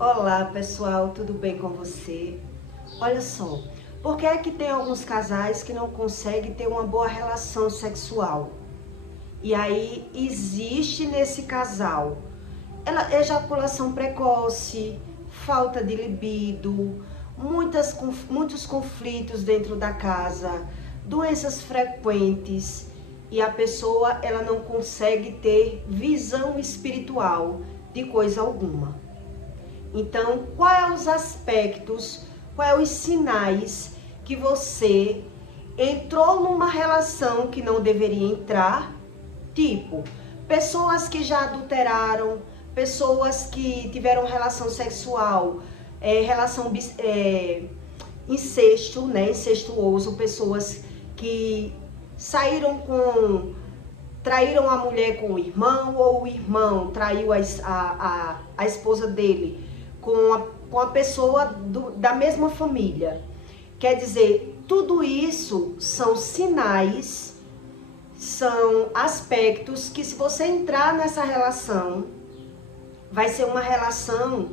Olá pessoal, tudo bem com você? Olha só, por que é que tem alguns casais que não conseguem ter uma boa relação sexual? E aí existe nesse casal ejaculação precoce, falta de libido, muitos conflitos dentro da casa, doenças frequentes e a pessoa ela não consegue ter visão espiritual de coisa alguma. Então, quais os aspectos, quais os sinais que você entrou numa relação que não deveria entrar? Tipo, pessoas que já adulteraram, pessoas que tiveram relação sexual, incesto, né, incestuoso, pessoas que traíram a mulher com o irmão, ou o irmão traiu a esposa dele com a pessoa da mesma família. Quer dizer, tudo isso são sinais, são aspectos que se você entrar nessa relação, vai ser uma relação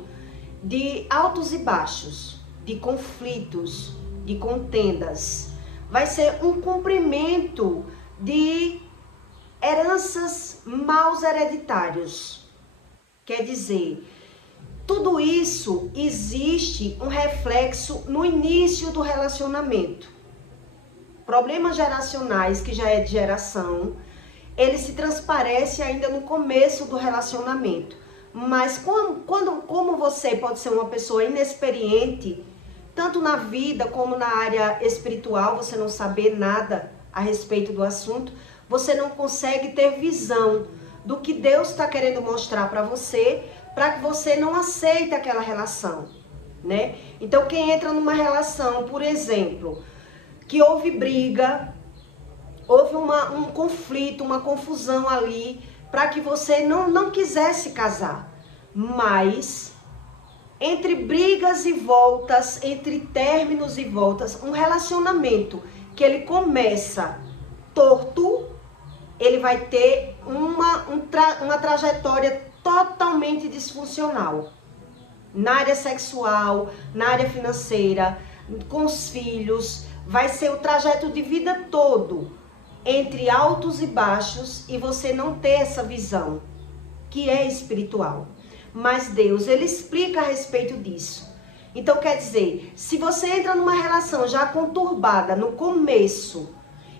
de altos e baixos, de conflitos, de contendas. Vai ser um cumprimento de heranças maus hereditários. Quer dizer, tudo isso existe um reflexo no início do relacionamento. Problemas geracionais, que já é de geração, ele se transparece ainda no começo do relacionamento. Mas como você pode ser uma pessoa inexperiente, tanto na vida como na área espiritual, você não saber nada a respeito do assunto, você não consegue ter visão do que Deus está querendo mostrar para você, para que você não aceite aquela relação, né? Então, quem entra numa relação, por exemplo, que houve briga, houve um conflito, uma confusão ali, para que você não quisesse casar. Mas, entre brigas e voltas, entre términos e voltas, um relacionamento que ele começa torto, ele vai ter uma trajetória totalmente disfuncional. Na área sexual, na área financeira, com os filhos, vai ser o trajeto de vida todo, entre altos e baixos, e você não ter essa visão, que é espiritual. Mas Deus, ele explica a respeito disso. Então, quer dizer, se você entra numa relação já conturbada no começo,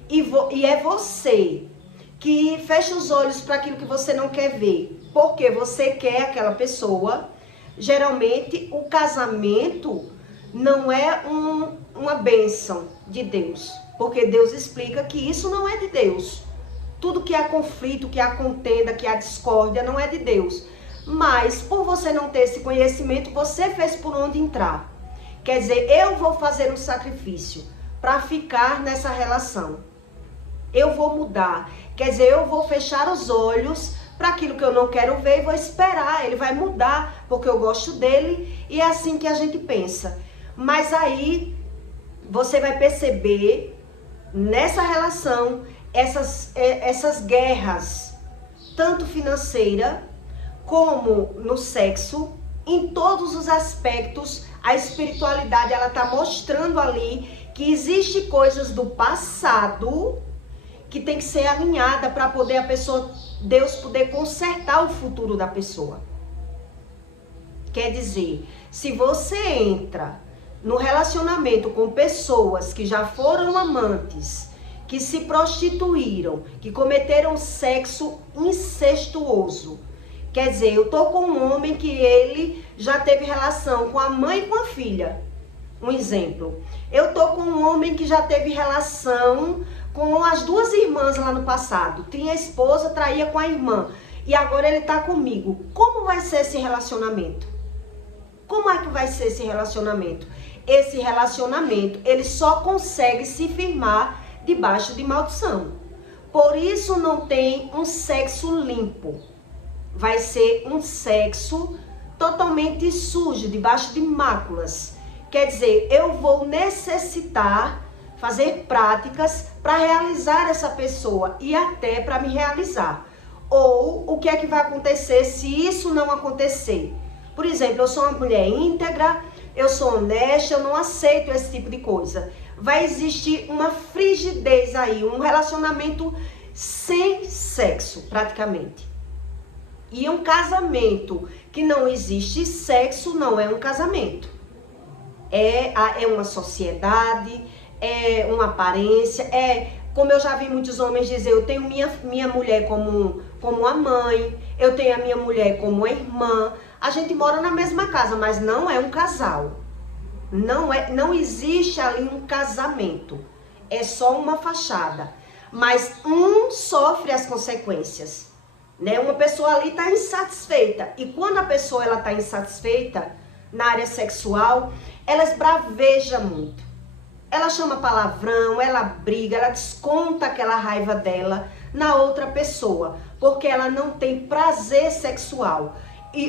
e é você que fecha os olhos para aquilo que você não quer ver, porque você quer aquela pessoa, geralmente o casamento não é uma bênção de Deus, porque Deus explica que isso não é de Deus. Tudo que há conflito, que há contenda, que há discórdia, não é de Deus. Mas, por você não ter esse conhecimento, você fez por onde entrar. Quer dizer, eu vou fazer um sacrifício para ficar nessa relação. Eu vou mudar. Quer dizer, eu vou fechar os olhos para aquilo que eu não quero ver e vou esperar. Ele vai mudar porque eu gosto dele e é assim que a gente pensa. Mas aí você vai perceber nessa relação essas guerras, tanto financeira como no sexo, em todos os aspectos. A espiritualidade ela está mostrando ali que existe coisas do passado que tem que ser alinhada para poder Deus poder consertar o futuro da pessoa. Quer dizer, se você entra no relacionamento com pessoas que já foram amantes, que se prostituíram, que cometeram sexo incestuoso, quer dizer, eu tô com um homem que ele já teve relação com a mãe e com a filha. Um exemplo. Eu tô com um homem que já teve relação com as duas irmãs lá no passado. Tinha a esposa, traía com a irmã. E agora ele tá comigo. Como vai ser esse relacionamento? Como é que vai ser esse relacionamento? Esse relacionamento, ele só consegue se firmar debaixo de maldição. Por isso não tem um sexo limpo. Vai ser um sexo totalmente sujo, debaixo de máculas. Quer dizer, eu vou necessitar fazer práticas para realizar essa pessoa e até para me realizar. Ou o que é que vai acontecer se isso não acontecer? Por exemplo, eu sou uma mulher íntegra, eu sou honesta, eu não aceito esse tipo de coisa. Vai existir uma frigidez aí, um relacionamento sem sexo, praticamente. E um casamento que não existe sexo não é um casamento. É uma sociedade, é uma aparência, como eu já vi muitos homens dizer, eu tenho minha mulher como a mãe, eu tenho a minha mulher como a irmã. A gente mora na mesma casa, mas não é um casal. Não existe ali um casamento. É só uma fachada. Mas um sofre as consequências, né? Uma pessoa ali está insatisfeita. E quando a pessoa está insatisfeita na área sexual, ela esbraveja muito. Ela chama palavrão, ela briga, ela desconta aquela raiva dela na outra pessoa, porque ela não tem prazer sexual.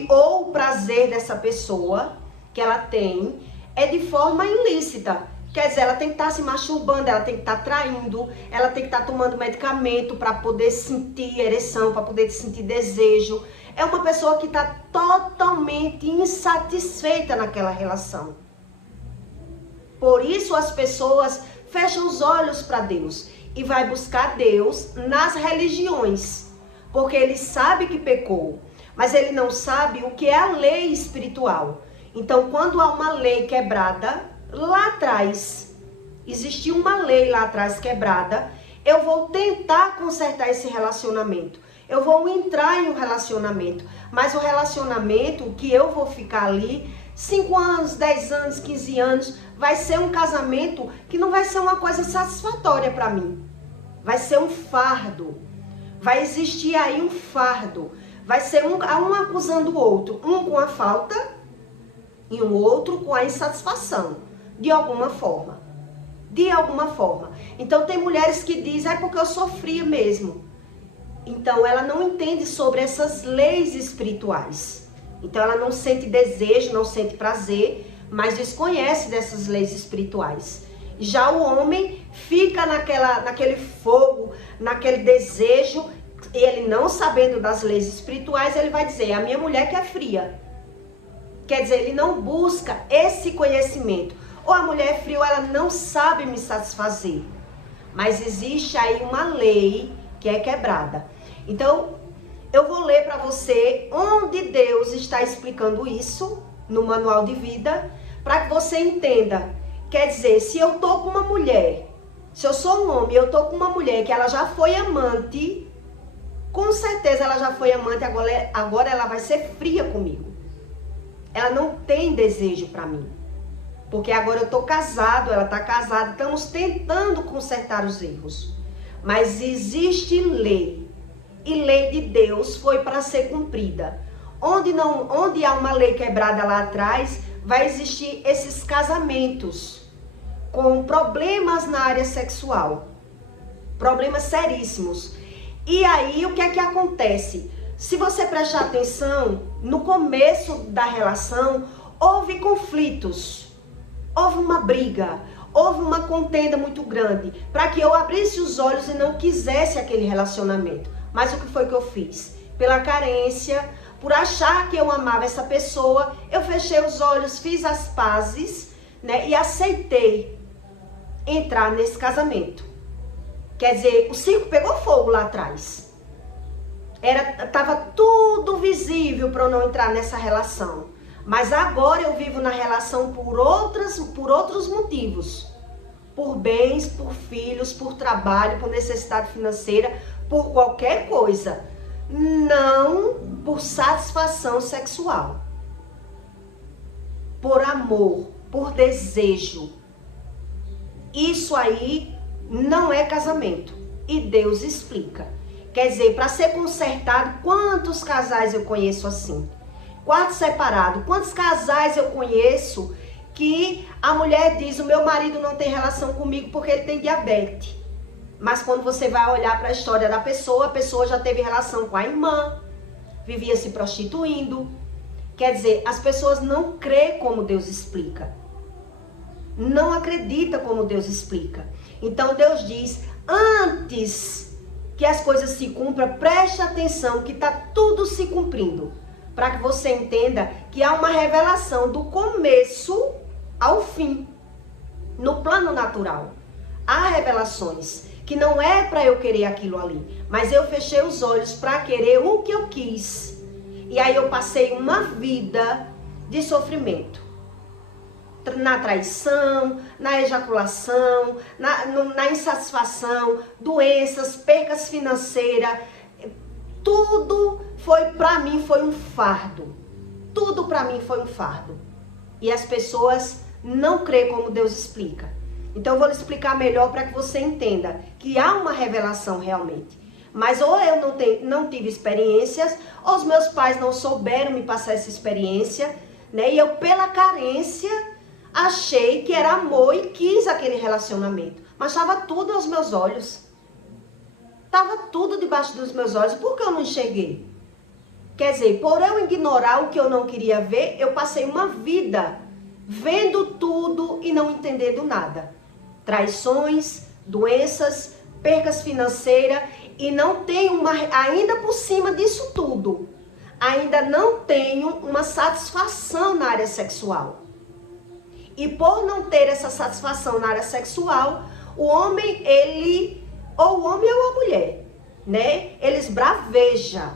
Ou o prazer dessa pessoa que ela tem é de forma ilícita. Quer dizer, ela tem que estar se masturbando, ela tem que estar traindo, ela tem que estar tomando medicamento para poder sentir ereção, para poder sentir desejo. É uma pessoa que está totalmente insatisfeita naquela relação. Por isso as pessoas fecham os olhos para Deus e vai buscar Deus nas religiões, porque ele sabe que pecou, mas ele não sabe o que é a lei espiritual. Então, quando há uma lei quebrada, lá atrás, existiu uma lei lá atrás quebrada, eu vou tentar consertar esse relacionamento. Eu vou entrar em um relacionamento, mas o relacionamento que eu vou ficar ali, 5 anos, 10 anos, 15 anos, vai ser um casamento que não vai ser uma coisa satisfatória para mim. Vai ser um fardo. Vai existir aí um fardo. Vai ser um acusando o outro, um com a falta e um outro com a insatisfação, de alguma forma. De alguma forma. Então tem mulheres que dizem, porque eu sofria mesmo. Então ela não entende sobre essas leis espirituais. Então ela não sente desejo, não sente prazer, mas desconhece dessas leis espirituais. Já o homem fica naquele fogo, naquele desejo, e ele não sabendo das leis espirituais, ele vai dizer, a minha mulher que é fria. Quer dizer, ele não busca esse conhecimento. Ou a mulher é fria, ou ela não sabe me satisfazer. Mas existe aí uma lei que é quebrada. Então, eu vou ler para você onde Deus está explicando isso no manual de vida, para que você entenda. Quer dizer, se eu tô com uma mulher, se eu sou um homem, eu tô com uma mulher que ela já foi amante, com certeza ela já foi amante, agora ela vai ser fria comigo. Ela não tem desejo para mim. Porque agora eu tô casado, ela tá casada, estamos tentando consertar os erros. Mas existe lei. E lei de Deus foi para ser cumprida. Onde há uma lei quebrada lá atrás, vai existir esses casamentos com problemas na área sexual. Problemas seríssimos. E aí, o que é que acontece? Se você prestar atenção, no começo da relação, houve conflitos, houve uma briga, houve uma contenda muito grande, para que eu abrisse os olhos e não quisesse aquele relacionamento. Mas o que foi que eu fiz? Pela carência, por achar que eu amava essa pessoa, eu fechei os olhos, fiz as pazes, né, e aceitei entrar nesse casamento. Quer dizer, o circo pegou fogo lá atrás. Tava tudo visível para eu não entrar nessa relação. Mas agora eu vivo na relação por outros motivos. Por bens, por filhos, por trabalho, por necessidade financeira, por qualquer coisa. Não por satisfação sexual. Por amor, por desejo. Isso aí não é casamento. E Deus explica. Quer dizer, para ser consertado, quantos casais eu conheço assim? Quarto separado. Quantos casais eu conheço que a mulher diz, o meu marido não tem relação comigo porque ele tem diabetes. Mas quando você vai olhar para a história da pessoa, a pessoa já teve relação com a irmã, vivia se prostituindo. Quer dizer, as pessoas não creem como Deus explica. Não acredita como Deus explica. Então Deus diz, antes que as coisas se cumpram, preste atenção que está tudo se cumprindo. para que você entenda que há uma revelação do começo ao fim. No plano natural, há revelações que não é para eu querer aquilo ali, mas eu fechei os olhos para querer o que eu quis. E aí eu passei uma vida de sofrimento. Na traição, na ejaculação, na insatisfação, doenças, percas financeiras. Tudo foi para mim foi um fardo. Tudo para mim foi um fardo. E as pessoas não creem como Deus explica. Então eu vou lhe explicar melhor para que você entenda que há uma revelação realmente. Mas ou eu não tive experiências, ou os meus pais não souberam me passar essa experiência, né? E eu, pela carência, achei que era amor e quis aquele relacionamento. Mas estava tudo aos meus olhos. Estava tudo debaixo dos meus olhos. Por que eu não enxerguei? Quer dizer, por eu ignorar o que eu não queria ver, eu passei uma vida vendo tudo e não entendendo nada. Traições, doenças, percas financeiras, e não tenho ainda por cima disso tudo, ainda não tenho uma satisfação na área sexual. E por não ter essa satisfação na área sexual, o homem, ou o homem ou a mulher, né? Eles bravejam,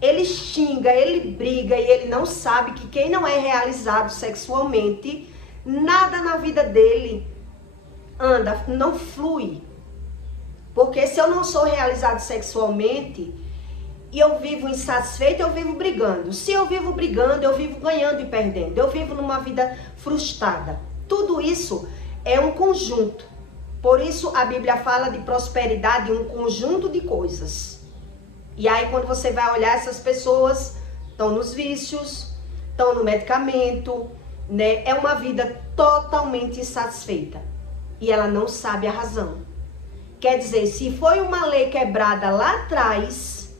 ele xinga, ele briga e ele não sabe que quem não é realizado sexualmente, nada na vida dele anda, não flui. Porque se eu não sou realizado sexualmente e eu vivo insatisfeito, eu vivo brigando. Se eu vivo brigando, eu vivo ganhando e perdendo. Eu vivo numa vida frustrada. Tudo isso é um conjunto. Por isso a Bíblia fala de prosperidade, um conjunto de coisas. E aí quando você vai olhar, essas pessoas estão nos vícios, estão no medicamento, né? É uma vida totalmente insatisfeita. E ela não sabe a razão. Quer dizer, se foi uma lei quebrada lá atrás,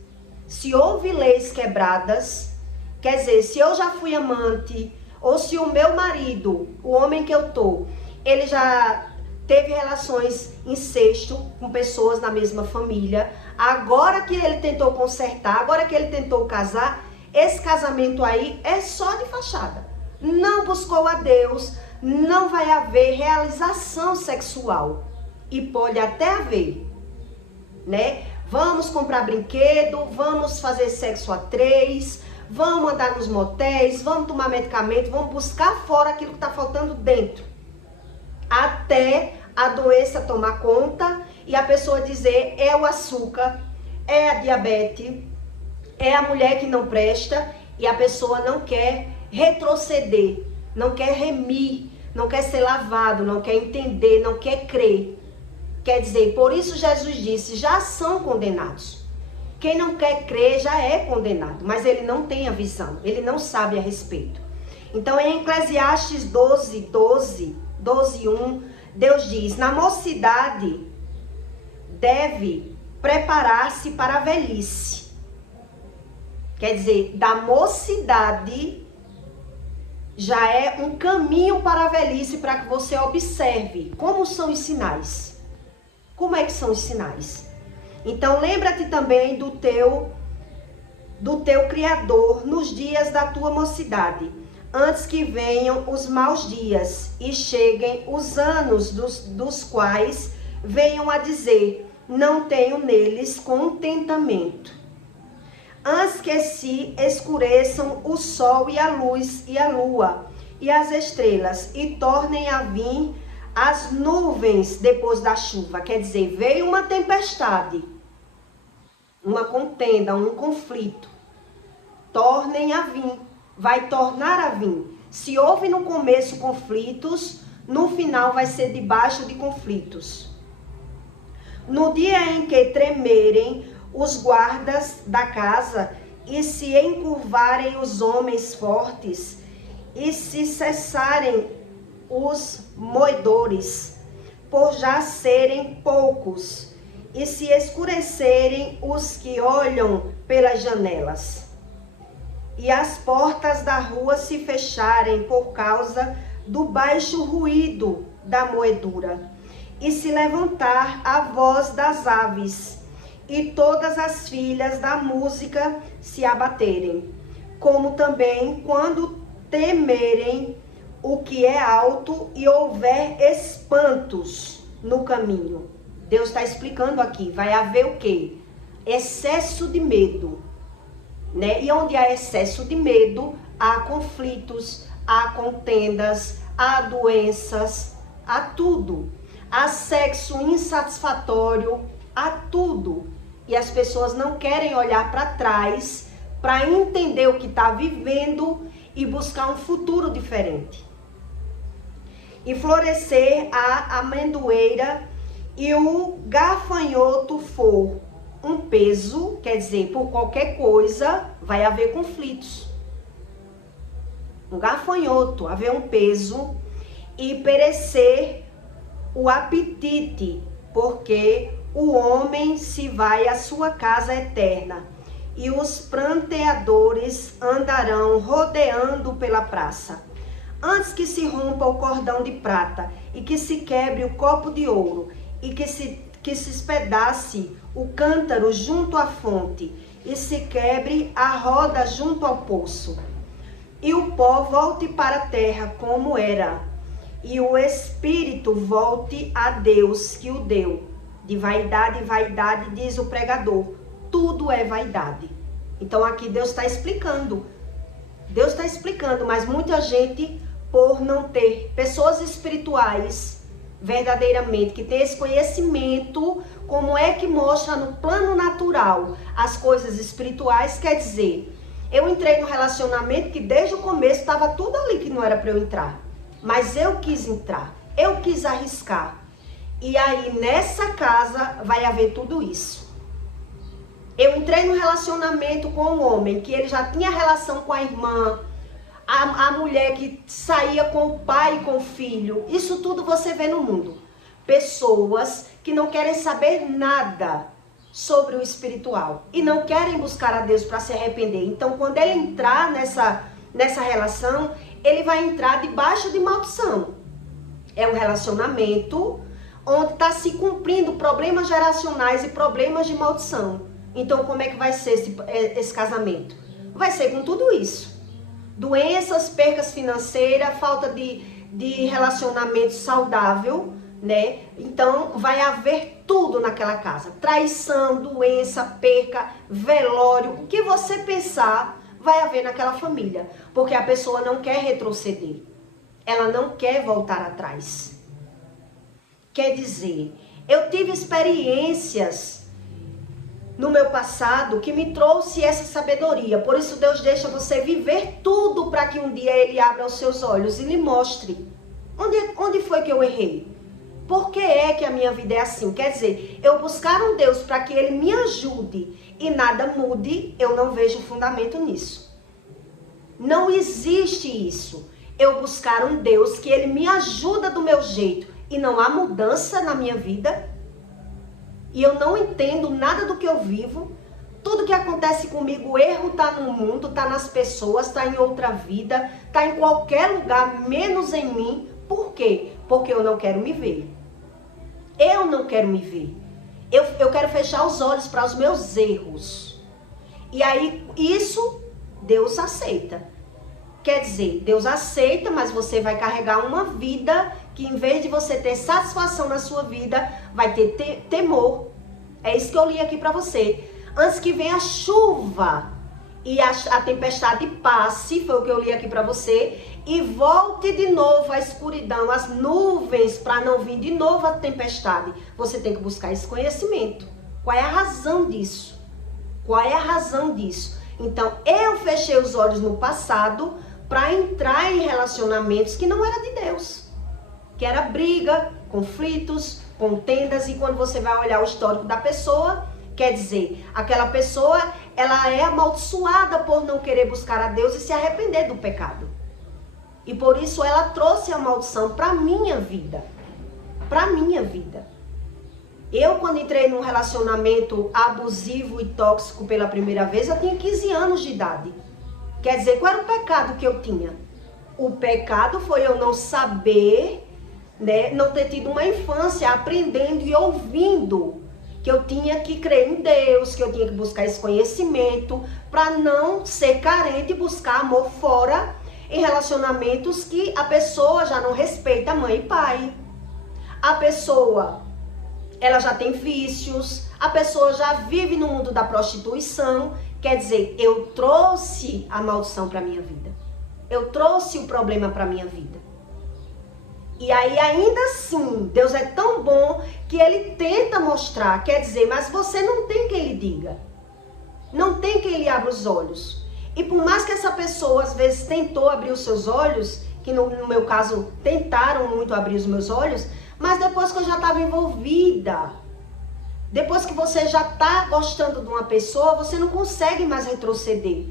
se houve leis quebradas, quer dizer, se eu já fui amante, ou se o meu marido, o homem que eu tô, ele já teve relações incesto com pessoas na mesma família, agora que ele tentou consertar, agora que ele tentou casar, esse casamento aí é só de fachada. Não buscou a Deus, não vai haver realização sexual. E pode até haver, né? Vamos comprar brinquedo, vamos fazer sexo a 3, vamos andar nos motéis, vamos tomar medicamento, vamos buscar fora aquilo que está faltando dentro. Até a doença tomar conta e a pessoa dizer é o açúcar, é a diabetes, é a mulher que não presta, e a pessoa não quer retroceder, não quer remir, não quer ser lavado, não quer entender, não quer crer. Quer dizer, por isso Jesus disse, já são condenados. Quem não quer crer já é condenado, mas ele não tem a visão, ele não sabe a respeito. Então em Eclesiastes 12:1, Deus diz, na mocidade deve preparar-se para a velhice. Quer dizer, da mocidade já é um caminho para a velhice, para que você observe como são os sinais. Como é que são os sinais? Então lembra-te também do teu Criador nos dias da tua mocidade, antes que venham os maus dias e cheguem os anos dos quais venham a dizer, não tenho neles contentamento. Antes que se escureçam o sol e a luz e a lua e as estrelas e tornem a vir as nuvens depois da chuva. Quer dizer, veio uma tempestade, uma contenda, um conflito. Tornem a vir, vai tornar a vir. Se houve no começo conflitos, no final vai ser debaixo de conflitos. No dia em que tremerem os guardas da casa e se encurvarem os homens fortes e se cessarem os moedores, por já serem poucos, e se escurecerem os que olham pelas janelas, e as portas da rua se fecharem por causa do baixo ruído da moedura, e se levantar a voz das aves, e todas as filhas da música se abaterem, como também quando temerem o que é alto e houver espantos no caminho. Deus está explicando aqui, vai haver o quê? Excesso de medo, né? E onde há excesso de medo, há conflitos, há contendas, há doenças, há tudo. Há sexo insatisfatório, há tudo. E as pessoas não querem olhar para trás para entender o que está vivendo e buscar um futuro diferente. E florescer a amendoeira e o gafanhoto for um peso, quer dizer, por qualquer coisa vai haver conflitos. Um gafanhoto, haver um peso e perecer o apetite, porque o homem se vai à sua casa eterna e os pranteadores andarão rodeando pela praça. Antes que se rompa o cordão de prata e que se quebre o copo de ouro e que se espedace o cântaro junto à fonte e se quebre a roda junto ao poço. E o pó volte para a terra como era, e o espírito volte a Deus que o deu. De vaidade em vaidade, diz o pregador, tudo é vaidade. Então aqui Deus está explicando. Deus está explicando, mas muita gente, por não ter pessoas espirituais, verdadeiramente, que tem esse conhecimento, como é que mostra no plano natural as coisas espirituais, quer dizer, eu entrei no relacionamento que desde o começo estava tudo ali que não era para eu entrar. Mas eu quis entrar, eu quis arriscar. E aí nessa casa vai haver tudo isso. Eu entrei no relacionamento com um homem que ele já tinha relação com a irmã, a mulher que saía com o pai e com o filho. Isso tudo você vê no mundo. Pessoas que não querem saber nada sobre o espiritual e não querem buscar a Deus para se arrepender. Então quando ele entrar nessa relação, ele vai entrar debaixo de maldição. É um relacionamento onde está se cumprindo problemas geracionais e problemas de maldição. Então como é que vai ser esse casamento? Vai ser com tudo isso. Doenças, percas financeiras, falta de relacionamento saudável, né? Então vai haver tudo naquela casa. Traição, doença, perca, velório, o que você pensar vai haver naquela família. Porque a pessoa não quer retroceder. Ela não quer voltar atrás. Quer dizer, eu tive experiências no meu passado que me trouxe essa sabedoria. Por isso Deus deixa você viver tudo para que um dia Ele abra os seus olhos e lhe mostre onde foi que eu errei. Por que é que a minha vida é assim? Quer dizer, eu buscar um Deus para que Ele me ajude e nada mude, eu não vejo fundamento nisso. Não existe isso. Eu buscar um Deus que Ele me ajuda do meu jeito e não há mudança na minha vida. E eu não entendo nada do que eu vivo. Tudo que acontece comigo, o erro está no mundo, está nas pessoas, está em outra vida, está em qualquer lugar, menos em mim. Por quê? Porque eu não quero me ver. Eu não quero me ver. Eu quero fechar os olhos para os meus erros. E aí, isso, Deus aceita. Quer dizer, Deus aceita, mas você vai carregar uma vida que em vez de você ter satisfação na sua vida, vai ter temor. É isso que eu li aqui para você. Antes que venha a chuva e a tempestade passe, foi o que eu li aqui para você, e volte de novo a escuridão, as nuvens, para não vir de novo a tempestade. Você tem que buscar esse conhecimento. Qual é a razão disso? Qual é a razão disso? Então, eu fechei os olhos no passado para entrar em relacionamentos que não era de Deus. Que era briga, conflitos, contendas, e quando você vai olhar o histórico da pessoa, quer dizer, aquela pessoa, ela é amaldiçoada por não querer buscar a Deus e se arrepender do pecado. E por isso ela trouxe a maldição para a minha vida. Para a minha vida. Eu, quando entrei num relacionamento abusivo e tóxico pela primeira vez, eu tinha 15 anos de idade. Quer dizer, qual era o pecado que eu tinha? O pecado foi eu não saber, né, não ter tido uma infância aprendendo e ouvindo que eu tinha que crer em Deus, que eu tinha que buscar esse conhecimento para não ser carente e buscar amor fora em relacionamentos que a pessoa já não respeita mãe e pai. A pessoa, ela já tem vícios, a pessoa já vive no mundo da prostituição. Quer dizer, eu trouxe a maldição para minha vida. Eu trouxe o problema para minha vida. E aí, ainda assim, Deus é tão bom que Ele tenta mostrar. Quer dizer, mas você não tem quem lhe diga. Não tem quem lhe abra os olhos. E por mais que essa pessoa, às vezes, tentou abrir os seus olhos, que no meu caso, tentaram muito abrir os meus olhos, mas depois que eu já estava envolvida, depois que você já está gostando de uma pessoa, você não consegue mais retroceder.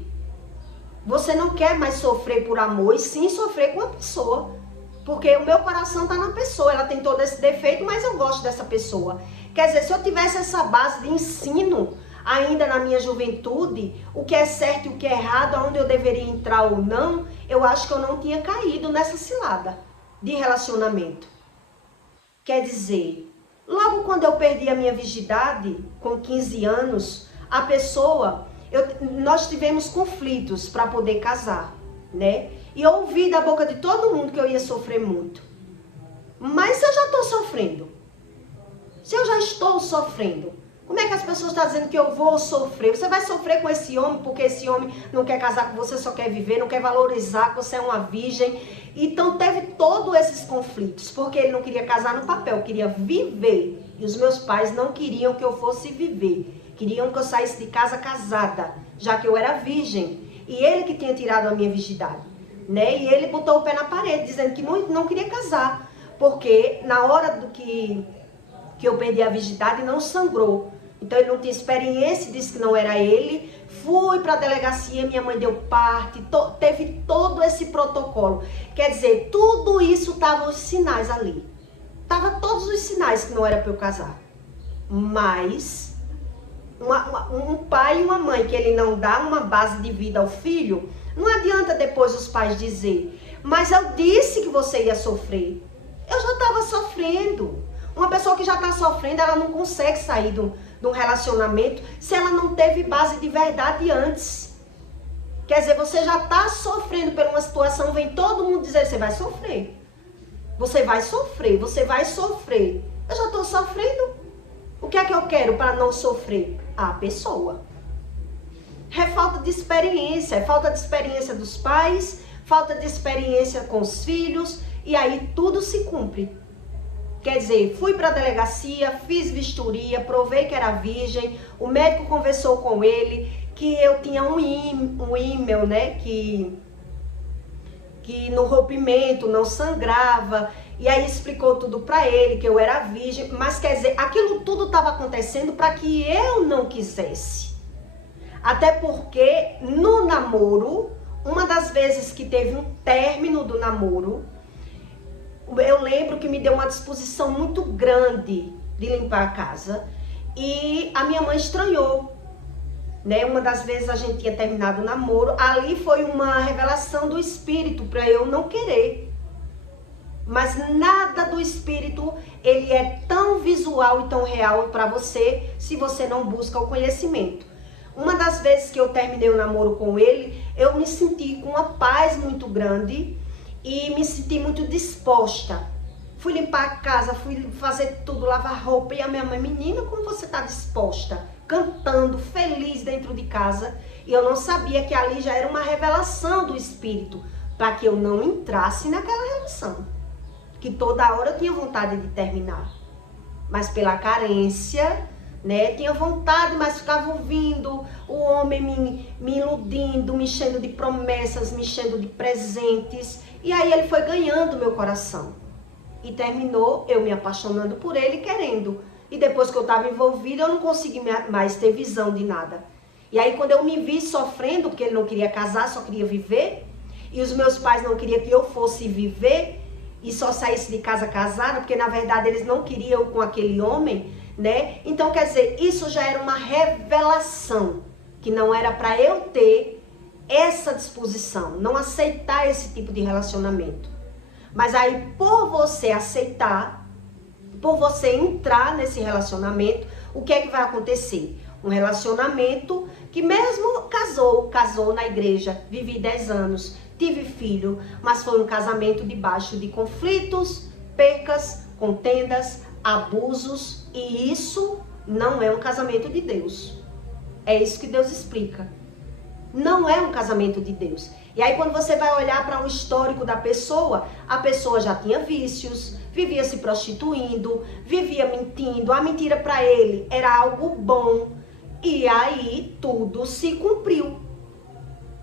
Você não quer mais sofrer por amor, e sim sofrer com a pessoa. Porque o meu coração está na pessoa, ela tem todo esse defeito, mas eu gosto dessa pessoa. Quer dizer, se eu tivesse essa base de ensino, ainda na minha juventude, o que é certo e o que é errado, aonde eu deveria entrar ou não, eu acho que eu não tinha caído nessa cilada de relacionamento. Quer dizer, logo quando eu perdi a minha virgindade, com 15 anos, a pessoa, nós tivemos conflitos para poder casar, né? E eu ouvi da boca de todo mundo que eu ia sofrer muito. Mas se eu já estou sofrendo, se eu já estou sofrendo, como é que as pessoas estão dizendo que eu vou sofrer? Você vai sofrer com esse homem porque esse homem não quer casar com você, só quer viver, não quer valorizar que você é uma virgem. Então teve todos esses conflitos, porque ele não queria casar no papel, queria viver. E os meus pais não queriam que eu fosse viver. Queriam que eu saísse de casa casada, já que eu era virgem. E ele que tinha tirado a minha virgindade. Né? E ele botou o pé na parede, dizendo que não queria casar. Porque na hora do que eu perdi a virgindade, não sangrou. Então ele não tinha experiência, disse que não era ele. Fui para a delegacia, minha mãe deu parte, teve todo esse protocolo. Quer dizer, tudo isso estavam os sinais ali. Tava todos os sinais que não era para eu casar. Mas um pai e uma mãe que ele não dá uma base de vida ao filho, não adianta depois os pais dizer, mas eu disse que você ia sofrer. Eu já estava sofrendo. Uma pessoa que já está sofrendo, ela não consegue sair de um relacionamento se ela não teve base de verdade antes. Quer dizer, você já está sofrendo por uma situação, vem todo mundo dizer, você vai sofrer. Você vai sofrer, você vai sofrer. Eu já estou sofrendo. O que é que eu quero para não sofrer? A pessoa. É falta de experiência, é falta de experiência dos pais, falta de experiência com os filhos, e aí tudo se cumpre. Quer dizer, fui para a delegacia, fiz vistoria, provei que era virgem, o médico conversou com ele, que eu tinha um ímel, né, que no rompimento não sangrava, e aí explicou tudo para ele, que eu era virgem, mas quer dizer, aquilo tudo estava acontecendo para que eu não quisesse. Até porque no namoro, uma das vezes que teve um término do namoro, eu lembro que me deu uma disposição muito grande de limpar a casa e a minha mãe estranhou, né? Uma das vezes a gente tinha terminado o namoro, ali foi uma revelação do Espírito para eu não querer. Mas nada do Espírito, ele é tão visual e tão real para você se você não busca o conhecimento. Uma das vezes que eu terminei o namoro com ele, eu me senti com uma paz muito grande e me senti muito disposta. Fui limpar a casa, fui fazer tudo, lavar roupa, e a minha mãe, menina, como você está disposta? Cantando, feliz dentro de casa. E eu não sabia que ali já era uma revelação do Espírito, para que eu não entrasse naquela relação. Que toda hora eu tinha vontade de terminar. Mas pela carência, né, tinha vontade, mas ficava ouvindo o homem me iludindo, me enchendo de promessas, me enchendo de presentes. E aí ele foi ganhando meu coração. E terminou eu me apaixonando por ele, querendo. E depois que eu estava envolvida, eu não consegui mais ter visão de nada. E aí quando eu me vi sofrendo, porque ele não queria casar, só queria viver, e os meus pais não queriam que eu fosse viver e só saísse de casa casada, porque na verdade eles não queriam eu com aquele homem, né? Então quer dizer, isso já era uma revelação, que não era para eu ter essa disposição, não aceitar esse tipo de relacionamento. Mas aí por você aceitar, por você entrar nesse relacionamento, o que é que vai acontecer? Um relacionamento que mesmo casou na igreja, vivi 10 anos, tive filho, mas foi um casamento debaixo de conflitos, percas, contendas, abusos, e isso não é um casamento de Deus. É isso que Deus explica. Não é um casamento de Deus. E aí quando você vai olhar para o histórico da pessoa, a pessoa já tinha vícios, vivia se prostituindo, vivia mentindo, a mentira para ele era algo bom. E aí tudo se cumpriu.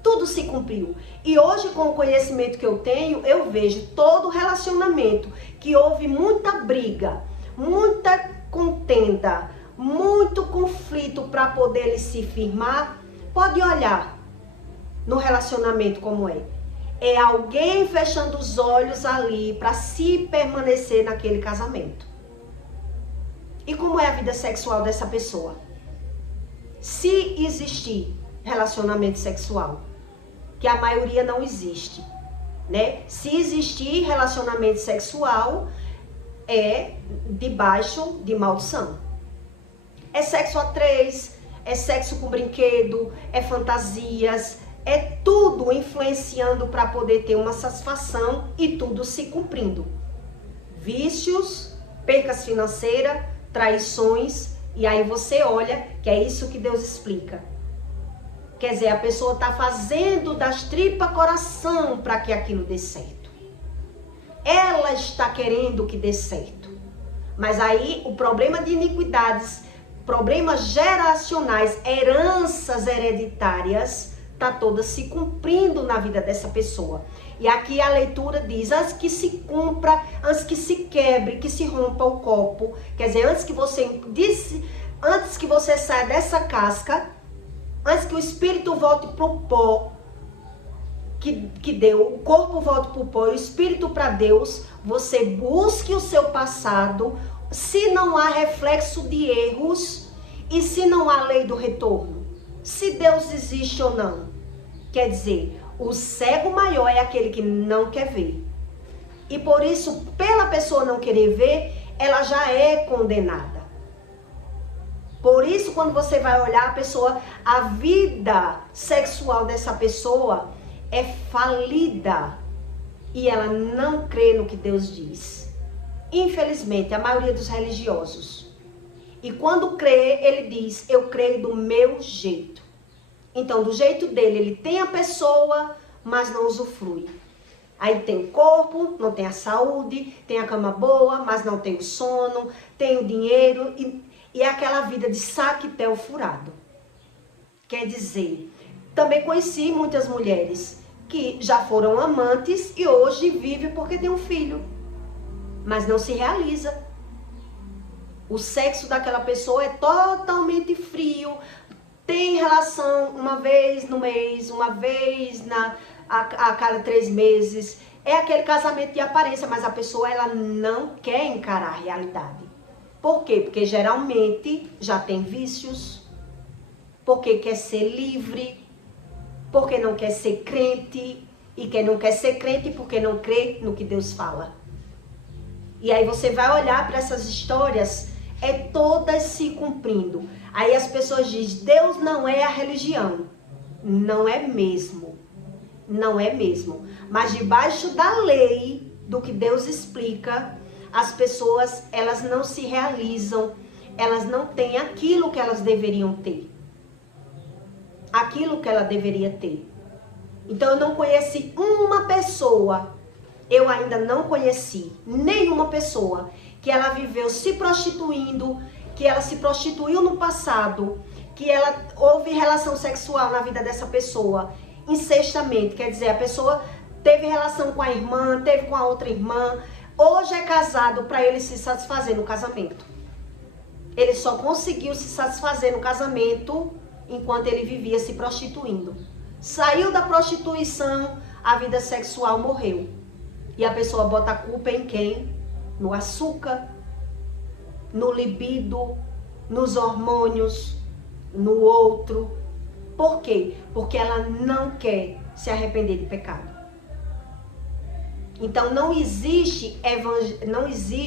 Tudo se cumpriu. E hoje, com o conhecimento que eu tenho, eu vejo todo relacionamento que houve muita briga, muita contenda, muito conflito para poder ele se firmar. Pode olhar no relacionamento como é. É alguém fechando os olhos ali para se permanecer naquele casamento. E como é a vida sexual dessa pessoa? Se existir relacionamento sexual, que a maioria não existe, né? Se existir relacionamento sexual, é debaixo de maldição. É sexo a três, é sexo com brinquedo, é fantasias, é tudo influenciando para poder ter uma satisfação e tudo se cumprindo. Vícios, percas financeiras, traições, e aí você olha que é isso que Deus explica. Quer dizer, a pessoa está fazendo das tripas coração para que aquilo dê certo. Ela está querendo que dê certo. Mas aí o problema de iniquidades, problemas geracionais, heranças hereditárias, está toda se cumprindo na vida dessa pessoa. E aqui a leitura diz, antes que se cumpra, antes que se quebre, que se rompa o copo, quer dizer, antes que você saia dessa casca, antes que o espírito volte para o pó que deu, o corpo volte para o pó e o espírito para Deus, você busque o seu passado, se não há reflexo de erros e se não há lei do retorno, se Deus existe ou não. Quer dizer, o cego maior é aquele que não quer ver. E por isso, pela pessoa não querer ver, ela já é condenada. Por isso, quando você vai olhar a pessoa, a vida sexual dessa pessoa é falida. E ela não crê no que Deus diz. Infelizmente, a maioria dos religiosos. E quando crê, ele diz, eu creio do meu jeito. Então, do jeito dele, ele tem a pessoa, mas não usufrui. Aí tem o corpo, não tem a saúde, tem a cama boa, mas não tem o sono, tem o dinheiro e é aquela vida de saquetel furado. Quer dizer, também conheci muitas mulheres que já foram amantes e hoje vivem porque tem um filho, mas não se realiza. O sexo daquela pessoa é totalmente frio, tem relação uma vez no mês, uma vez a cada 3 meses. É aquele casamento de aparência, mas a pessoa ela não quer encarar a realidade. Por quê? Porque geralmente já tem vícios, porque quer ser livre, porque não quer ser crente, e quem não quer ser crente porque não crê no que Deus fala. E aí você vai olhar para essas histórias, é todas se cumprindo. Aí as pessoas dizem, Deus não é a religião. Não é mesmo. Não é mesmo. Mas debaixo da lei, do que Deus explica, as pessoas, elas não se realizam. Elas não têm aquilo que elas deveriam ter. Aquilo que ela deveria ter. Então eu não conheci uma pessoa, eu ainda não conheci nenhuma pessoa que ela viveu se prostituindo, que ela se prostituiu no passado, que ela houve relação sexual na vida dessa pessoa, incestamente, quer dizer, a pessoa teve relação com a irmã, teve com a outra irmã, hoje é casado para ele se satisfazer no casamento. Ele só conseguiu se satisfazer no casamento enquanto ele vivia se prostituindo. Saiu da prostituição, a vida sexual morreu. E a pessoa bota a culpa em quem? No açúcar, no libido, nos hormônios, no outro. Por quê? Porque ela não quer se arrepender de pecado. Então não existe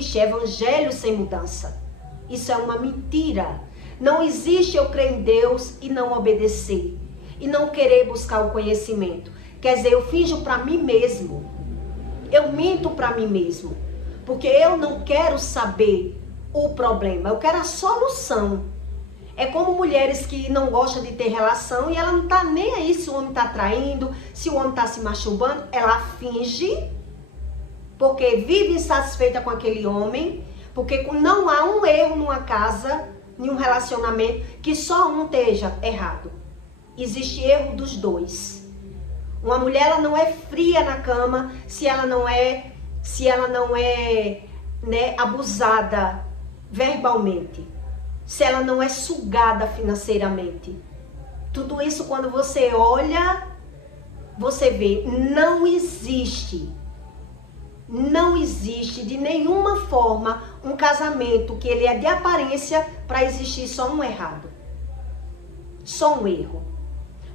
evangelho sem mudança. Isso é uma mentira. Não existe eu crer em Deus e não obedecer. E não querer buscar o conhecimento. Quer dizer, eu finjo para mim mesmo. Eu minto para mim mesmo. Porque eu não quero saber o problema. Eu quero a solução. É como mulheres que não gostam de ter relação e ela não tá nem aí se o homem tá traindo, se o homem tá se masturbando. Ela finge, porque vive insatisfeita com aquele homem, porque não há um erro numa casa, em um relacionamento, que só um esteja errado. Existe erro dos dois. Uma mulher, ela não é fria na cama se ela não é, né, abusada verbalmente. Se ela não é sugada financeiramente. Tudo isso, quando você olha, você vê, não existe de nenhuma forma um casamento que ele é de aparência para existir só um errado. Só um erro.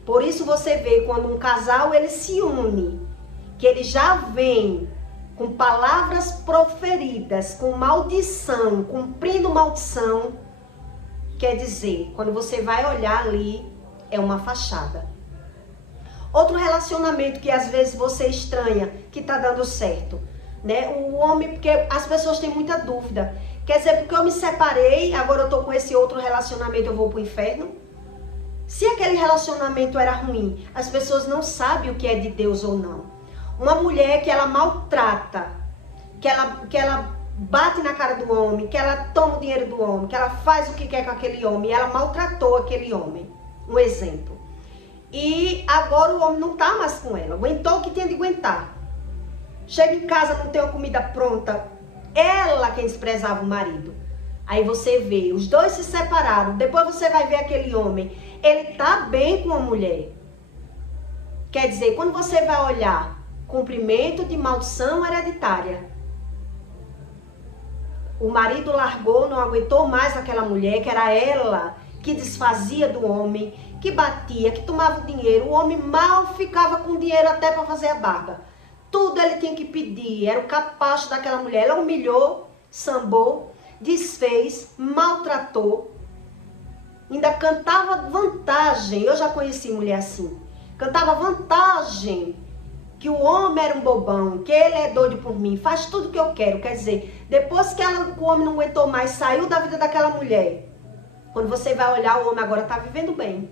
Por isso você vê quando um casal ele se une, que ele já vem com palavras proferidas, com maldição, cumprindo maldição, quer dizer, quando você vai olhar ali, é uma fachada. Outro relacionamento que às vezes você estranha, que tá dando certo, né? O homem, porque as pessoas têm muita dúvida. Quer dizer, porque eu me separei, agora eu tô com esse outro relacionamento, eu vou pro inferno? Se aquele relacionamento era ruim, as pessoas não sabem o que é de Deus ou não. Uma mulher que ela maltrata, que ela bate na cara do homem, que ela toma o dinheiro do homem, que ela faz o que quer com aquele homem, e ela maltratou aquele homem. Um exemplo. E agora o homem não tá mais com ela, aguentou o que tinha de aguentar. Chega em casa, não tem uma comida pronta, ela quem desprezava o marido. Aí você vê, os dois se separaram, depois você vai ver aquele homem, ele tá bem com a mulher. Quer dizer, quando você vai olhar, cumprimento de maldição hereditária. O marido largou, não aguentou mais aquela mulher, que era ela que desfazia do homem, que batia, que tomava o dinheiro. O homem mal ficava com dinheiro até para fazer a barba. Tudo ele tinha que pedir, era o capacho daquela mulher. Ela humilhou, sambou, desfez, maltratou. Ainda cantava vantagem. Eu já conheci mulher assim. Cantava vantagem. Que o homem era um bobão, que ele é doido por mim, faz tudo que eu quero. Quer dizer, depois que o homem não aguentou mais, saiu da vida daquela mulher. Quando você vai olhar, o homem agora está vivendo bem.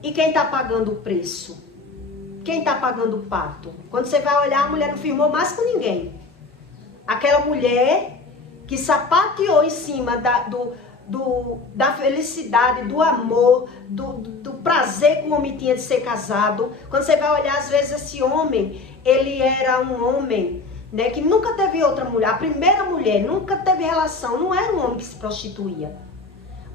E quem está pagando o preço? Quem está pagando o pato? Quando você vai olhar, a mulher não firmou mais com ninguém. Aquela mulher que sapateou em cima da felicidade, do amor, do prazer que o homem tinha de ser casado. Quando você vai olhar, às vezes esse homem, ele era um homem, né, que nunca teve outra mulher. A primeira mulher nunca teve relação, não era um homem que se prostituía.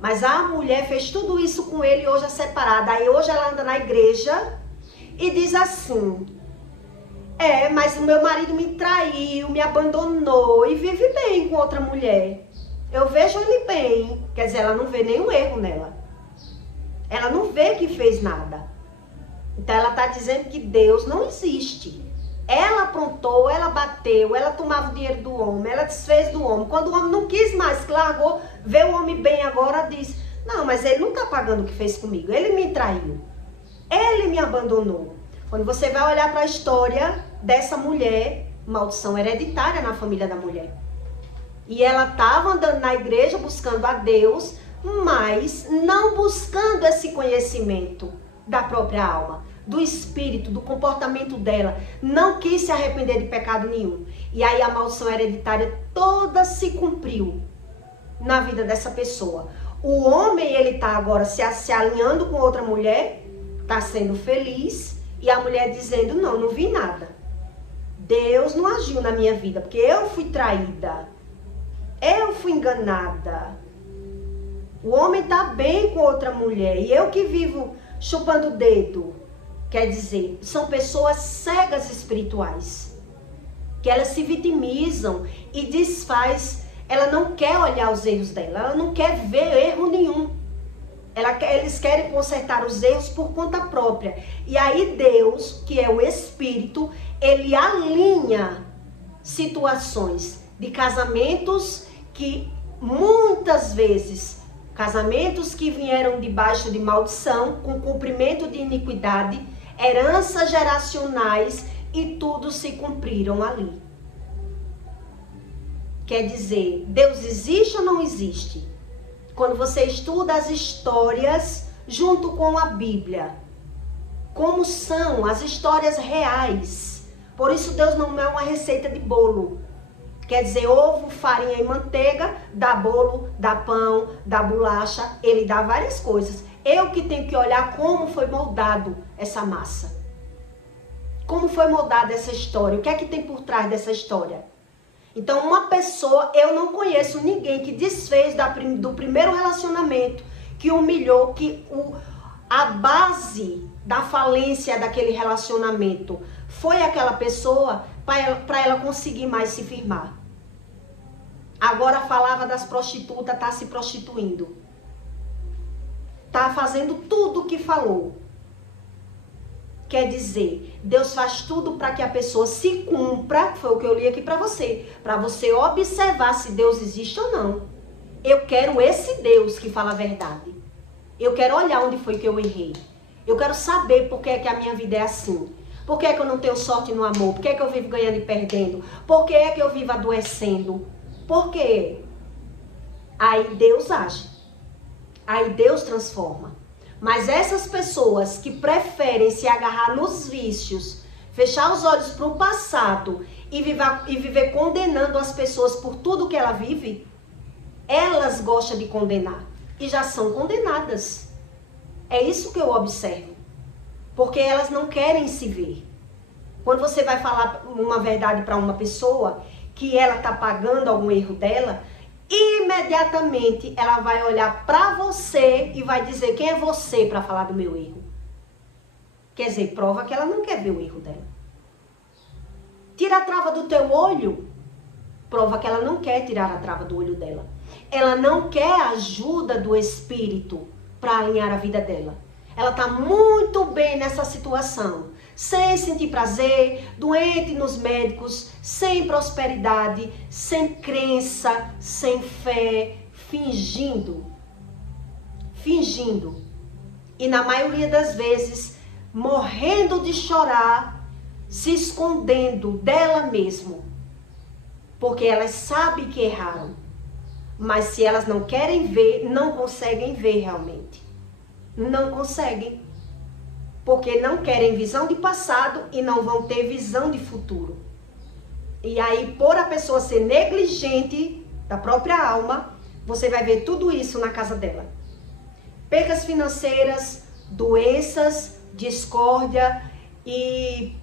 Mas a mulher fez tudo isso com ele e hoje é separada. Aí hoje ela anda na igreja e diz assim: mas o meu marido me traiu, me abandonou e vive bem com outra mulher. Eu vejo ele bem. Quer dizer, ela não vê nenhum erro nela. Ela não vê que fez nada. Então ela está dizendo que Deus não existe. Ela aprontou, ela bateu, ela tomava o dinheiro do homem, ela desfez do homem. Quando o homem não quis mais, que largou, vê o homem bem agora, diz: não, mas ele não está pagando o que fez comigo. Ele me traiu. Ele me abandonou. Quando você vai olhar para a história dessa mulher, maldição hereditária na família da mulher. E ela estava andando na igreja buscando a Deus, mas não buscando esse conhecimento da própria alma, do espírito, do comportamento dela. Não quis se arrepender de pecado nenhum. E aí a maldição hereditária toda se cumpriu na vida dessa pessoa. O homem, ele está agora se alinhando com outra mulher, está sendo feliz, e a mulher dizendo: não vi nada. Deus não agiu na minha vida, porque eu fui traída. Eu fui enganada. O homem tá bem com outra mulher e eu que vivo chupando o dedo. Quer dizer, são pessoas cegas espirituais, que elas se vitimizam e desfaz. Ela não quer olhar os erros dela, ela não quer ver erro nenhum. Eles querem consertar os erros por conta própria. E aí Deus, que é o Espírito, ele alinha situações de casamentos que muitas vezes Casamentos que vieram debaixo de maldição, com cumprimento de iniquidade, heranças geracionais e tudo se cumpriram ali. Quer dizer, Deus existe ou não existe? Quando você estuda as histórias junto com a Bíblia, como são as histórias reais. Por isso Deus não é uma receita de bolo. Quer dizer, ovo, farinha e manteiga, dá bolo, dá pão, dá bolacha, ele dá várias coisas. Eu que tenho que olhar como foi moldado essa massa. Como foi moldada essa história, o que é que tem por trás dessa história. Então, uma pessoa, eu não conheço ninguém que desfez do primeiro relacionamento, que humilhou, a base da falência daquele relacionamento foi aquela pessoa para ela conseguir mais se firmar. Agora falava das prostitutas, tá se prostituindo. Tá fazendo tudo o que falou. Quer dizer, Deus faz tudo para que a pessoa se cumpra, foi o que eu li aqui para você observar se Deus existe ou não. Eu quero esse Deus que fala a verdade. Eu quero olhar onde foi que eu errei. Eu quero saber por que é que a minha vida é assim. Por que é que eu não tenho sorte no amor? Por que é que eu vivo ganhando e perdendo? Por que é que eu vivo adoecendo? Por quê? Aí Deus age. Aí Deus transforma. Mas essas pessoas que preferem se agarrar nos vícios, fechar os olhos para o passado e viver condenando as pessoas por tudo que ela vive, elas gostam de condenar e já são condenadas. É isso que eu observo. Porque elas não querem se ver. Quando você vai falar uma verdade para uma pessoa que ela está pagando algum erro dela, imediatamente ela vai olhar para você e vai dizer: quem é você para falar do meu erro? Quer dizer, prova que ela não quer ver o erro dela. Tira a trava do teu olho, prova que ela não quer tirar a trava do olho dela. Ela não quer a ajuda do Espírito para alinhar a vida dela. Ela está muito bem nessa situação, sem sentir prazer, doente nos médicos, sem prosperidade, sem crença, sem fé, fingindo. E na maioria das vezes, morrendo de chorar, se escondendo dela mesma. Porque elas sabem que erraram. Mas se elas não querem ver, não conseguem ver realmente. Não conseguem. Porque não querem visão de passado e não vão ter visão de futuro. E aí, por a pessoa ser negligente da própria alma, você vai ver tudo isso na casa dela. Percas financeiras, doenças, discórdia e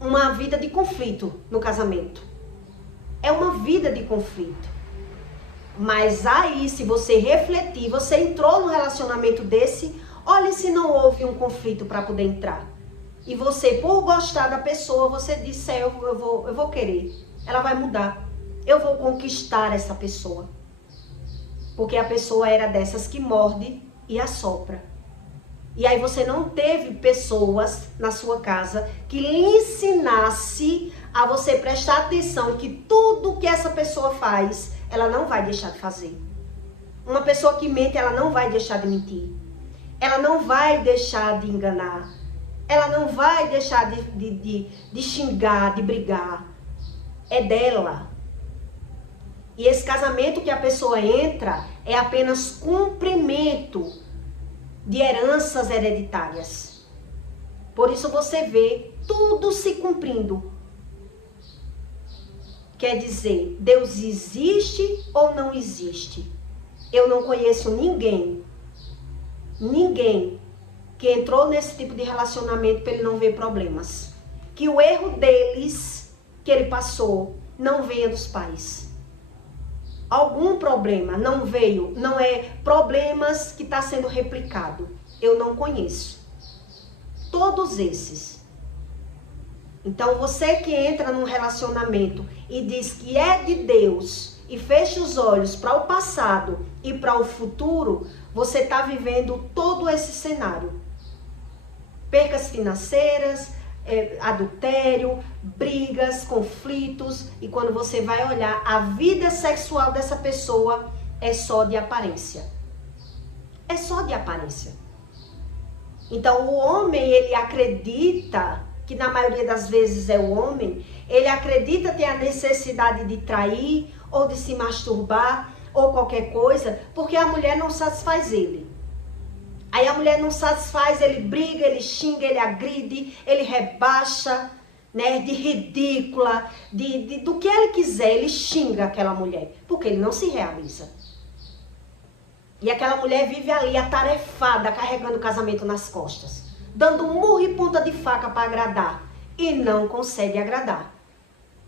uma vida de conflito no casamento. É uma vida de conflito. Mas aí, se você refletir, você entrou num relacionamento desse, olhe se não houve um conflito para poder entrar. E você, por gostar da pessoa, você disse: eu vou querer. Ela vai mudar. Eu vou conquistar essa pessoa. Porque a pessoa era dessas que morde e assopra. E aí você não teve pessoas na sua casa que lhe ensinasse a você prestar atenção que tudo que essa pessoa faz, ela não vai deixar de fazer. Uma pessoa que mente, ela não vai deixar de mentir. Ela não vai deixar de enganar. Ela não vai deixar de xingar, de brigar. É dela. E esse casamento que a pessoa entra é apenas cumprimento de heranças hereditárias. Por isso você vê tudo se cumprindo. Quer dizer, Deus existe ou não existe? Eu não conheço ninguém que entrou nesse tipo de relacionamento para ele não ver problemas. Que o erro deles, que ele passou, não venha dos pais. Algum problema não veio, não é problemas que está sendo replicado. Eu não conheço. Todos esses. Então você que entra num relacionamento e diz que é de Deus e fecha os olhos para o passado e para o futuro, você está vivendo todo esse cenário. Percas financeiras, adultério, brigas, conflitos, e quando você vai olhar, a vida sexual dessa pessoa é só de aparência. é só de aparência. Então o homem, ele acredita, que na maioria das vezes é o homem, ele acredita ter a necessidade de trair ou de se masturbar ou qualquer coisa, porque a mulher não satisfaz ele. Aí a mulher não satisfaz, ele briga, ele xinga, ele agride, ele rebaixa, né, de ridícula, do que ele quiser, ele xinga aquela mulher, porque ele não se realiza. E aquela mulher vive ali atarefada, carregando o casamento nas costas, dando murro e ponta de faca para agradar, e não consegue agradar.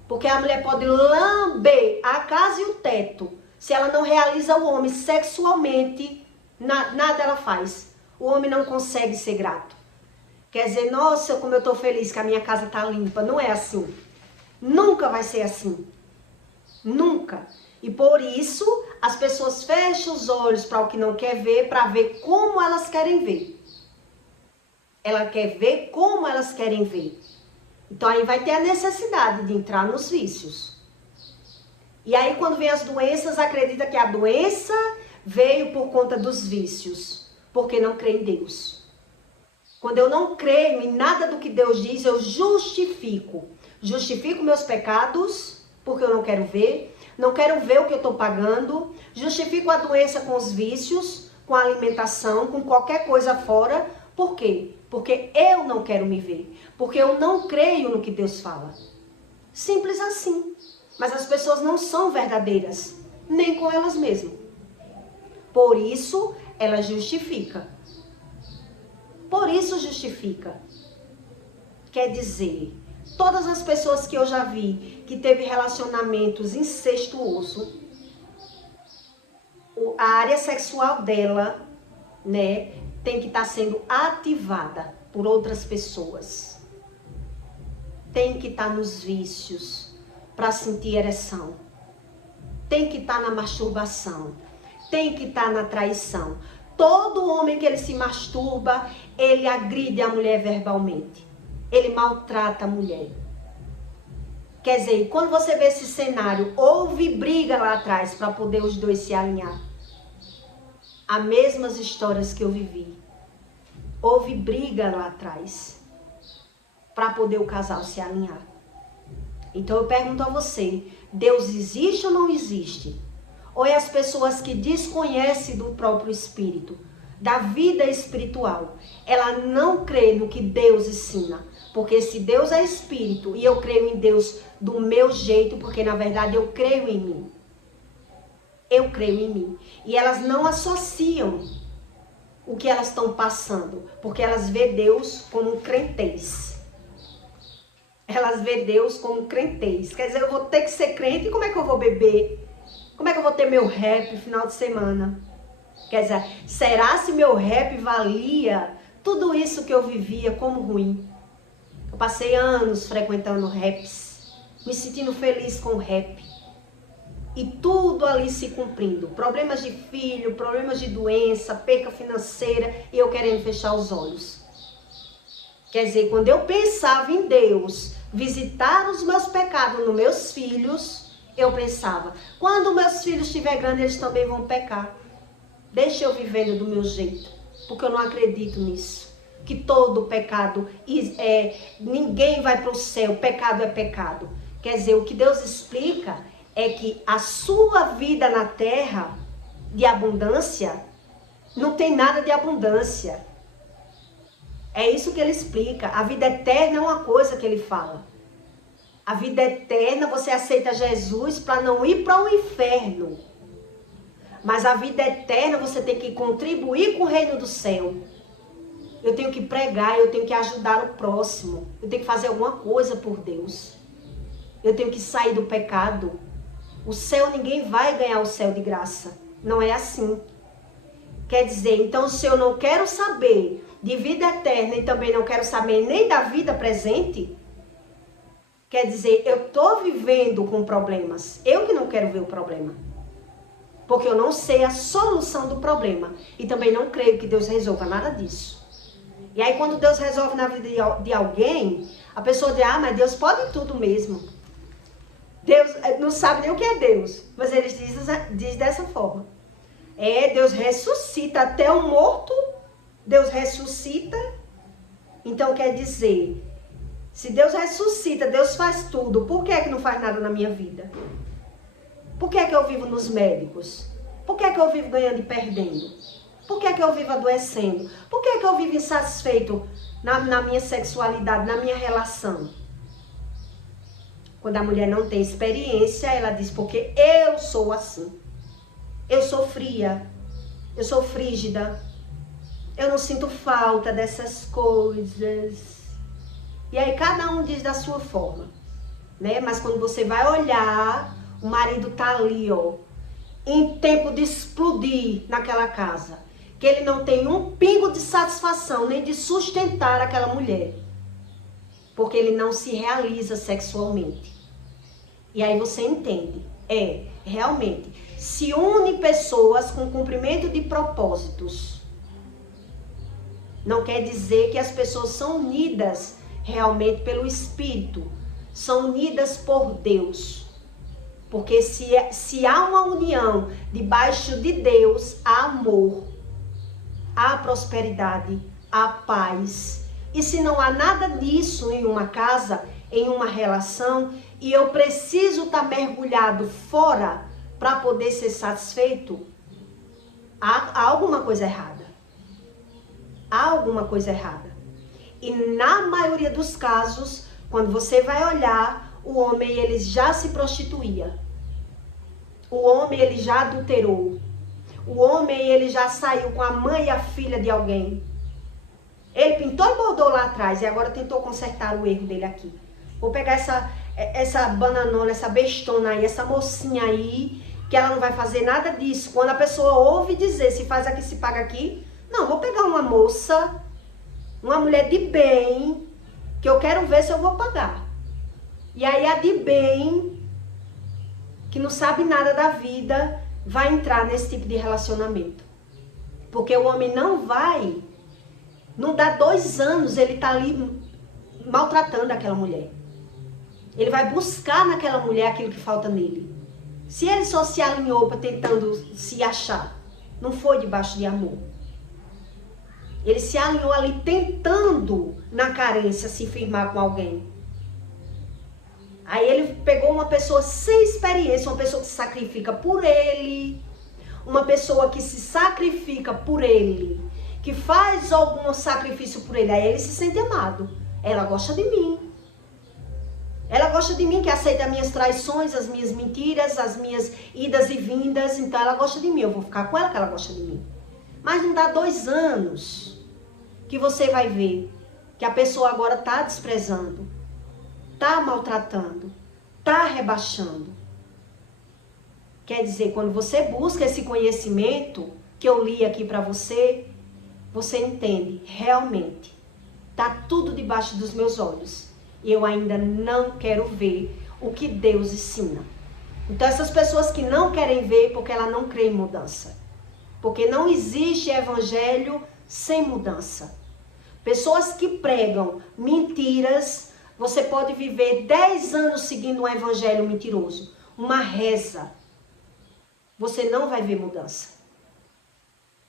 Porque a mulher pode lamber a casa e o teto, se ela não realiza o homem sexualmente, nada ela faz. O homem não consegue ser grato. Quer dizer, nossa, como eu estou feliz que a minha casa está limpa. Não é assim. Nunca vai ser assim. Nunca. E por isso, as pessoas fecham os olhos para o que não quer ver, para ver como elas querem ver. Ela quer ver como elas querem ver. Então aí vai ter a necessidade de entrar nos vícios. E aí quando vem as doenças, acredita que a doença veio por conta dos vícios, porque não crê em Deus. Quando eu não creio em nada do que Deus diz, eu justifico. Justifico meus pecados, porque eu não quero ver. Não quero ver o que eu estou pagando. Justifico a doença com os vícios, com a alimentação, com qualquer coisa fora. Por quê? Porque eu não quero me ver. Porque eu não creio no que Deus fala. Simples assim. Mas as pessoas não são verdadeiras, nem com elas mesmas. Por isso, ela justifica. Por isso justifica. Quer dizer, todas as pessoas que eu já vi que teve relacionamentos incestuosos, a área sexual dela, né, tem que estar sendo ativada por outras pessoas. Tem que estar nos vícios para sentir ereção. Tem que estar na masturbação. Tem que estar na traição. Todo homem que ele se masturba, ele agride a mulher verbalmente. Ele maltrata a mulher. Quer dizer, quando você vê esse cenário, houve briga lá atrás para poder os dois se alinhar. As mesmas histórias que eu vivi. Houve briga lá atrás para poder o casal se alinhar. Então eu pergunto a você, Deus existe ou não existe? Ou é as pessoas que desconhecem do próprio Espírito, da vida espiritual? Ela não crê no que Deus ensina. Porque se Deus é Espírito e eu creio em Deus do meu jeito, porque na verdade eu creio em mim. Eu creio em mim. E elas não associam o que elas estão passando, porque elas vê Deus como um crentez. Elas vê Deus como crentez. Quer dizer, eu vou ter que ser crente, e como é que eu vou beber? Como é que eu vou ter meu rap no final de semana? Quer dizer, será se meu rap valia tudo isso que eu vivia como ruim? Eu passei anos frequentando raps, me sentindo feliz com o rap. E tudo ali se cumprindo. Problemas de filho, problemas de doença, perca financeira, e eu querendo fechar os olhos. Quer dizer, quando eu pensava em Deus visitar os meus pecados nos meus filhos, eu pensava, quando meus filhos estiverem grandes, eles também vão pecar. Deixa eu vivendo do meu jeito, porque eu não acredito nisso. Que todo pecado, ninguém vai para o céu, pecado é pecado. Quer dizer, o que Deus explica é que a sua vida na terra de abundância, não tem nada de abundância. É isso que ele explica. A vida eterna é uma coisa que ele fala. A vida eterna, você aceita Jesus para não ir para o inferno. Mas a vida eterna, você tem que contribuir com o reino do céu. Eu tenho que pregar, eu tenho que ajudar o próximo. Eu tenho que fazer alguma coisa por Deus. Eu tenho que sair do pecado. O céu, ninguém vai ganhar o céu de graça. Não é assim. Quer dizer, então se eu não quero saber de vida eterna e também não quero saber nem da vida presente, quer dizer, eu estou vivendo com problemas. Eu que não quero ver o problema. Porque eu não sei a solução do problema. E também não creio que Deus resolva nada disso. E aí quando Deus resolve na vida de alguém, a pessoa diz, mas Deus pode tudo mesmo. Deus não sabe nem o que é Deus. Mas ele diz dessa forma. Deus ressuscita até o morto. Deus ressuscita. Então quer dizer, se Deus ressuscita, Deus faz tudo, por que é que não faz nada na minha vida? Por que é que eu vivo nos médicos? Por que é que eu vivo ganhando e perdendo? Por que é que eu vivo adoecendo? Por que é que eu vivo insatisfeito na minha sexualidade, na minha relação? Quando a mulher não tem experiência, ela diz, porque eu sou assim. Eu sou fria, eu sou frígida, eu não sinto falta dessas coisas. E aí cada um diz da sua forma, né? Mas quando você vai olhar, o marido tá ali, ó, em tempo de explodir naquela casa. Que ele não tem um pingo de satisfação, nem de sustentar aquela mulher. Porque ele não se realiza sexualmente. E aí você entende, realmente, se une pessoas com cumprimento de propósitos. Não quer dizer que as pessoas são unidas realmente pelo Espírito. São unidas por Deus. Porque se há uma união debaixo de Deus, há amor, há prosperidade, há paz. E se não há nada disso em uma casa, em uma relação, e eu preciso estar mergulhado fora para poder ser satisfeito, há alguma coisa errada. Há alguma coisa errada. E na maioria dos casos, quando você vai olhar, o homem ele já se prostituía. O homem ele já adulterou. O homem ele já saiu com a mãe e a filha de alguém. Ele pintou e bordou lá atrás e agora tentou consertar o erro dele aqui. Vou pegar essa bananona, essa bestona aí, essa mocinha aí, que ela não vai fazer nada disso. Quando a pessoa ouve dizer, se faz aqui, se paga aqui. Não, vou pegar uma moça, uma mulher de bem, que eu quero ver se eu vou pagar. E aí a de bem, que não sabe nada da vida, vai entrar nesse tipo de relacionamento. Porque o homem não dá 2 anos, ele tá ali maltratando aquela mulher. Ele vai buscar naquela mulher aquilo que falta nele. Se ele só se alinhou para tentando se achar, não foi debaixo de amor. Ele se alinhou ali tentando, na carência, se firmar com alguém. Aí ele pegou uma pessoa sem experiência, uma pessoa que se sacrifica por ele, uma pessoa que se sacrifica por ele, que faz algum sacrifício por ele, aí ele se sente amado. Ela gosta de mim. Ela gosta de mim, que aceita as minhas traições, as minhas mentiras, as minhas idas e vindas, então ela gosta de mim, eu vou ficar com ela que ela gosta de mim. Mas não dá 2 anos que você vai ver que a pessoa agora está desprezando, está maltratando, está rebaixando. Quer dizer, quando você busca esse conhecimento que eu li aqui para você, você entende, realmente, está tudo debaixo dos meus olhos. E eu ainda não quero ver o que Deus ensina. Então essas pessoas que não querem ver, porque ela não crê em mudança. Porque não existe evangelho sem mudança. Pessoas que pregam mentiras, você pode viver 10 anos seguindo um evangelho mentiroso, uma reza. Você não vai ver mudança.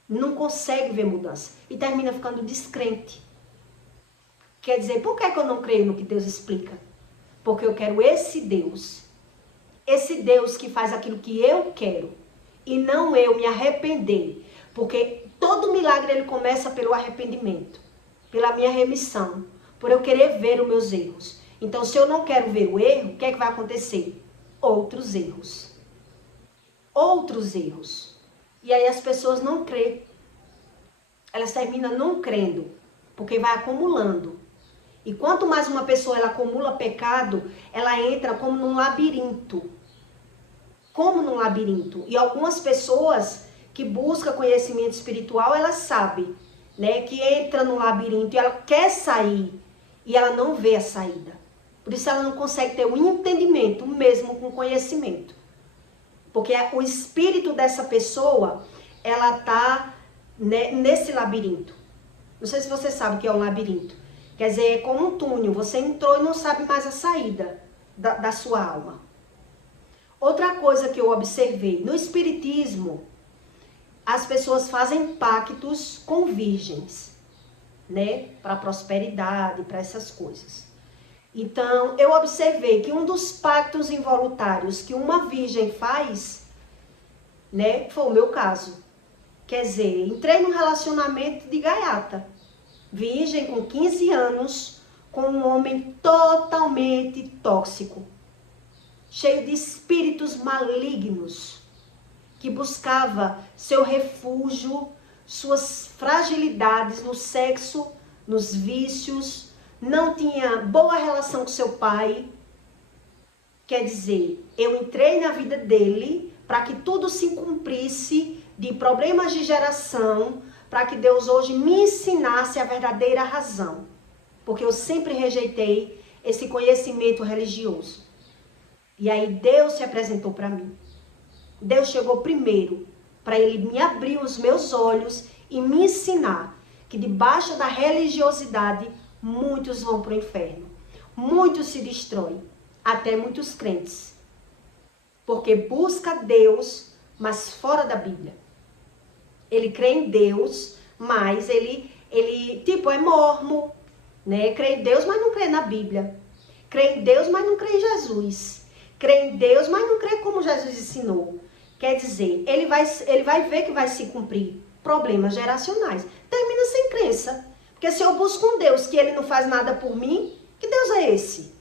Não consegue ver mudança. E termina ficando descrente. Quer dizer, por que eu não creio no que Deus explica? Porque eu quero esse Deus que faz aquilo que eu quero, e não eu me arrepender, porque todo milagre ele começa pelo arrependimento, pela minha remissão, por eu querer ver os meus erros. Então, se eu não quero ver o erro, o que é que vai acontecer? Outros erros. Outros erros. E aí as pessoas não creem. Elas terminam não crendo, porque vai acumulando. E quanto mais uma pessoa ela acumula pecado, ela entra como num labirinto. Como num labirinto. E algumas pessoas que buscam conhecimento espiritual, elas sabem, né, que entra num labirinto e ela quer sair e ela não vê a saída. Por isso ela não consegue ter um entendimento, mesmo com conhecimento. Porque o espírito dessa pessoa, ela tá, né, nesse labirinto. Não sei se você sabe o que é um labirinto. Quer dizer, é como um túnel, você entrou e não sabe mais a saída da sua alma. Outra coisa que eu observei, no espiritismo, as pessoas fazem pactos com virgens, né? Para prosperidade, para essas coisas. Então, eu observei que um dos pactos involuntários que uma virgem faz, né? Foi o meu caso. Quer dizer, entrei num relacionamento de gaiata. Virgem com 15 anos, com um homem totalmente tóxico. Cheio de espíritos malignos, que buscava seu refúgio, suas fragilidades no sexo, nos vícios, não tinha boa relação com seu pai. Quer dizer, eu entrei na vida dele para que tudo se cumprisse de problemas de geração, para que Deus hoje me ensinasse a verdadeira razão. Porque eu sempre rejeitei esse conhecimento religioso. E aí Deus se apresentou para mim. Deus chegou primeiro para Ele me abrir os meus olhos e me ensinar que debaixo da religiosidade muitos vão para o inferno. Muitos se destroem, até muitos crentes. Porque busca Deus, mas fora da Bíblia. Ele crê em Deus, mas ele tipo, é mormo, né? Crê em Deus, mas não crê na Bíblia. Crê em Deus, mas não crê em Jesus. Crê em Deus, mas não crê como Jesus ensinou. Quer dizer, ele vai ver que vai se cumprir problemas geracionais. Termina sem crença. Porque se eu busco um Deus que ele não faz nada por mim, que Deus é esse?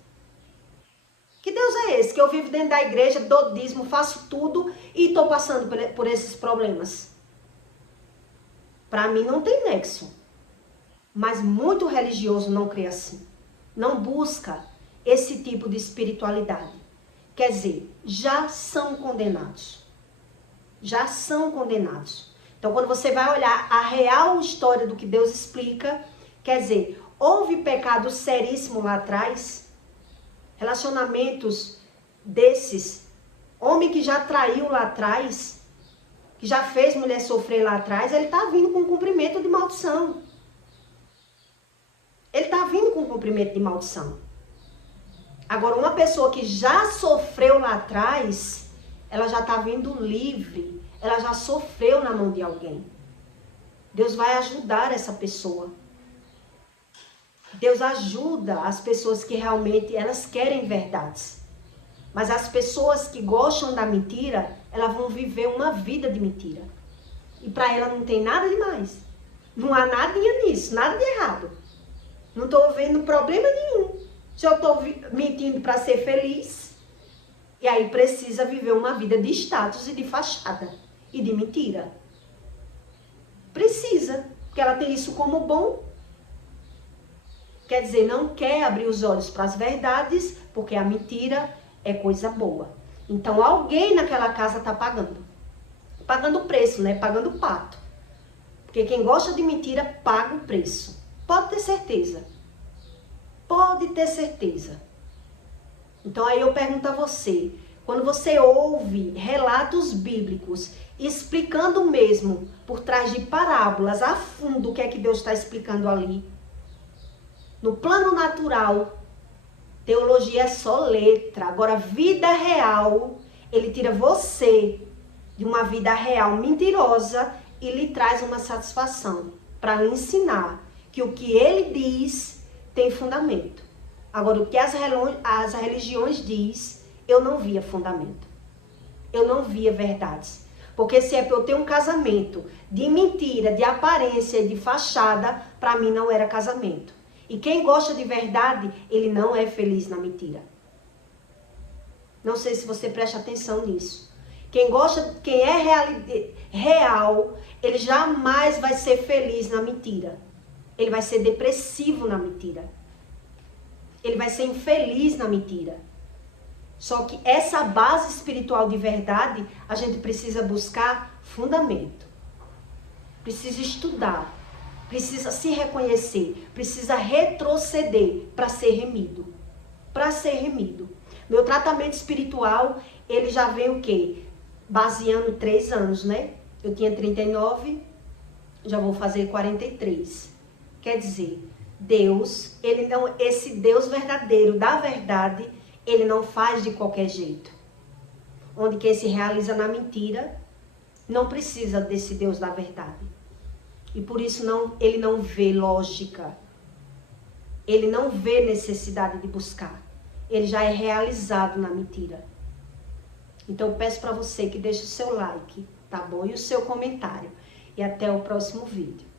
Que Deus é esse? Que eu vivo dentro da igreja, dou dízimo, faço tudo e estou passando por esses problemas. Para mim não tem nexo. Mas muito religioso não crê assim. Não busca esse tipo de espiritualidade. Quer dizer, já são condenados. Já são condenados. Então, quando você vai olhar a real história do que Deus explica, quer dizer, houve pecado seríssimo lá atrás, relacionamentos desses, homem que já traiu lá atrás, que já fez mulher sofrer lá atrás, ele está vindo com cumprimento de maldição. Ele está vindo com cumprimento de maldição. Agora, uma pessoa que já sofreu lá atrás, ela já está vindo livre. Ela já sofreu na mão de alguém. Deus vai ajudar essa pessoa. Deus ajuda as pessoas que realmente elas querem verdades. Mas as pessoas que gostam da mentira, elas vão viver uma vida de mentira. E para ela não tem nada demais. Não há nada nisso, nada de errado. Não estou vendo problema nenhum. Se eu estou mentindo para ser feliz, e aí precisa viver uma vida de status e de fachada. E de mentira. Precisa, porque ela tem isso como bom. Quer dizer, não quer abrir os olhos para as verdades, porque a mentira é coisa boa. Então alguém naquela casa está pagando. Pagando o preço, né? Pagando o pato. Porque quem gosta de mentira paga o preço. Pode ter certeza. Pode ter certeza. Então aí eu pergunto a você, quando você ouve relatos bíblicos explicando mesmo por trás de parábolas a fundo o que é que Deus está explicando ali, no plano natural, teologia é só letra. Agora, vida real, ele tira você de uma vida real mentirosa e lhe traz uma satisfação para lhe ensinar que o que ele diz tem fundamento. Agora, o que as religiões diz, eu não via fundamento. Eu não via verdades. Porque se é para eu ter um casamento de mentira, de aparência e de fachada, para mim não era casamento. E quem gosta de verdade, ele não é feliz na mentira. Não sei se você presta atenção nisso. Quem é real, ele jamais vai ser feliz na mentira. Ele vai ser depressivo na mentira. Ele vai ser infeliz na mentira. Só que essa base espiritual de verdade, a gente precisa buscar fundamento. Precisa estudar. Precisa se reconhecer. Precisa retroceder para ser remido. Para ser remido. Meu tratamento espiritual, ele já vem o quê? Baseando 3 anos, né? Eu tinha 39, já vou fazer 43. Quer dizer, Deus, ele não, esse Deus verdadeiro, da verdade, ele não faz de qualquer jeito. Onde quem se realiza na mentira não precisa desse Deus da verdade. E por isso ele não vê lógica. Ele não vê necessidade de buscar. Ele já é realizado na mentira. Então eu peço para você que deixe o seu like, tá bom? E o seu comentário. E até o próximo vídeo.